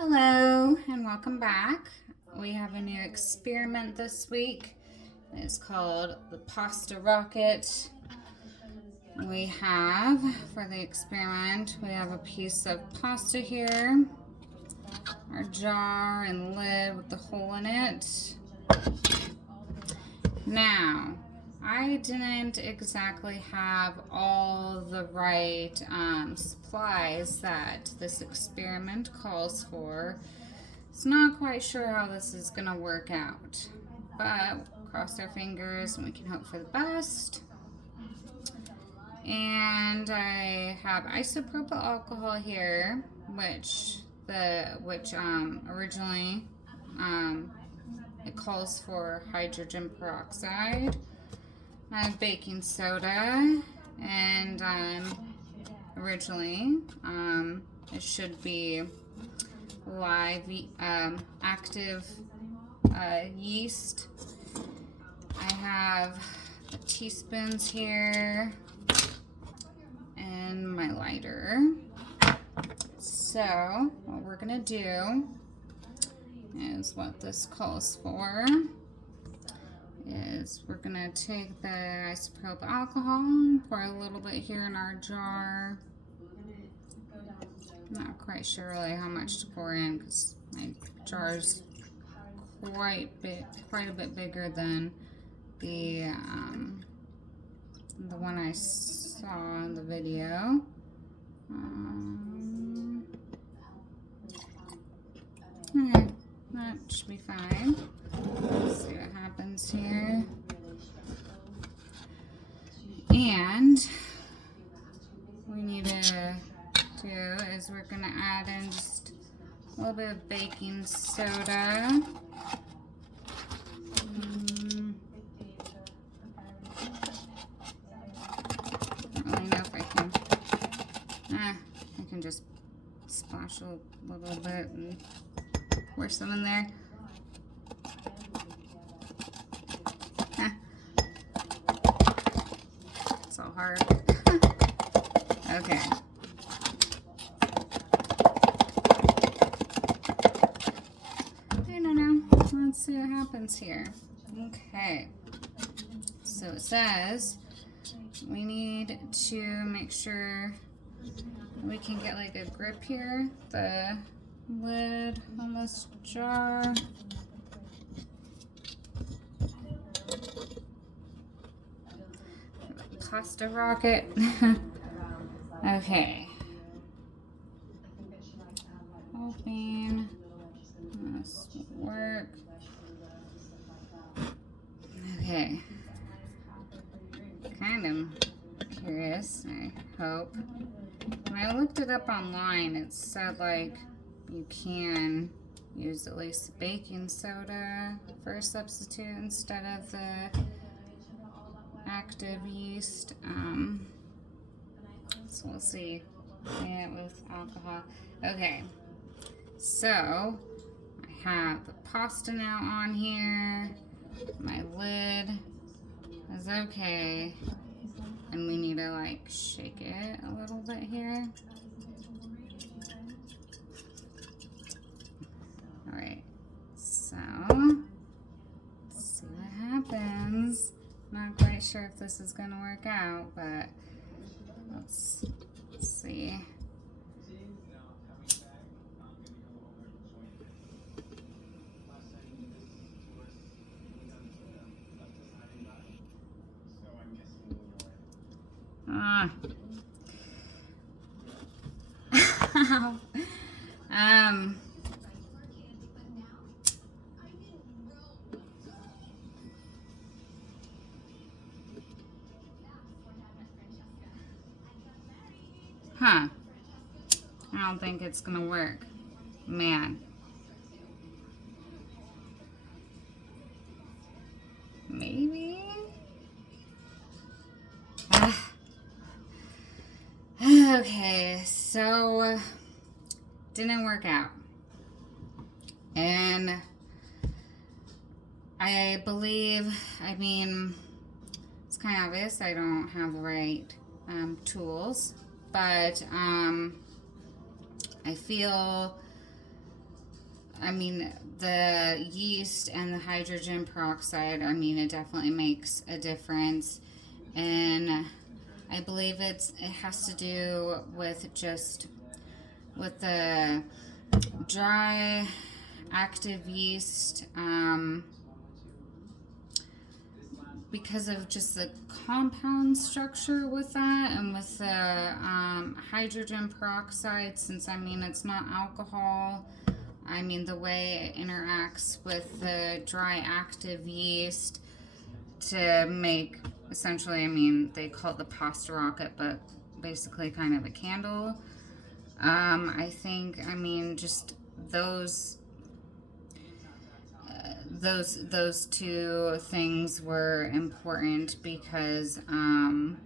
Hello and welcome back. We have a new experiment this week. It's called the Pasta Rocket. We have, for the experiment, we have a piece of pasta here, our jar and lid with the hole in it. Now, I didn't exactly have all the right supplies that this experiment calls for. It's not quite sure how this is going to work out, but cross our fingers and we can hope for the best. And I have isopropyl alcohol here, which originally it calls for hydrogen peroxide. I have baking soda, and originally it should be live active yeast. I have the teaspoons here and my lighter. So what we're gonna do is what this calls for is we're gonna take the isopropyl alcohol and pour a little bit here in our jar. I'm not quite sure really how much to pour in because my jar's quite a bit bigger than the one I saw in the video. Okay, that should be fine. Let's see what happens here. And we need to do is we're gonna add in just a little bit of baking soda. I don't really know if I can. I can just splash a little bit and pour some in there. It's so hard. Okay. I don't know. Let's see what happens here. Okay. So it says we need to make sure we can get like a grip here. The lid on this jar. Pasta rocket. Okay. Hoping this will work. Okay. Kind of curious, I hope. When I looked it up online, it said like you can use at least baking soda for a substitute instead of the active yeast. So we'll see. Yeah, with alcohol. Okay. So I have the pasta now on here. My lid is okay. And we need to like shake it a little bit here. Alright, so let's see what happens. Not quite sure if this is going to work out, but let's see. Huh. I don't think it's gonna work. Man. Maybe? Okay, so didn't work out. And I believe, it's kind of obvious I don't have the right tools, but I feel I mean, the yeast and the hydrogen peroxide, I mean, it definitely makes a difference. And I believe it has to do with just with the dry active yeast, because of just the compound structure with that, and with the hydrogen peroxide, since I mean it's not alcohol, I mean the way it interacts with the dry active yeast to make, essentially, I mean they call it the pasta rocket, but basically kind of a candle. I think, I mean, just those two things were important because the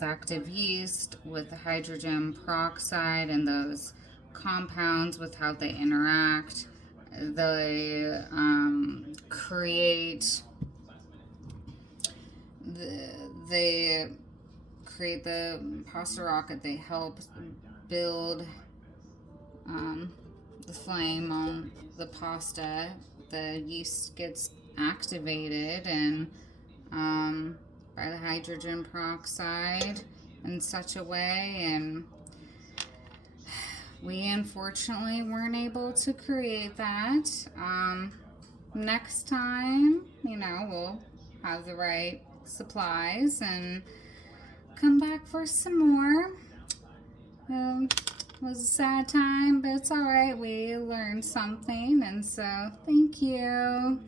active yeast with the hydrogen peroxide and those compounds with how they interact, they create the pasta rocket. They help build the flame on the pasta. The yeast gets activated and by the hydrogen peroxide in such a way, and we unfortunately weren't able to create that. Next time, we'll have the right supplies and come back for some more. It was a sad time, but it's alright. We learned something, and so thank you.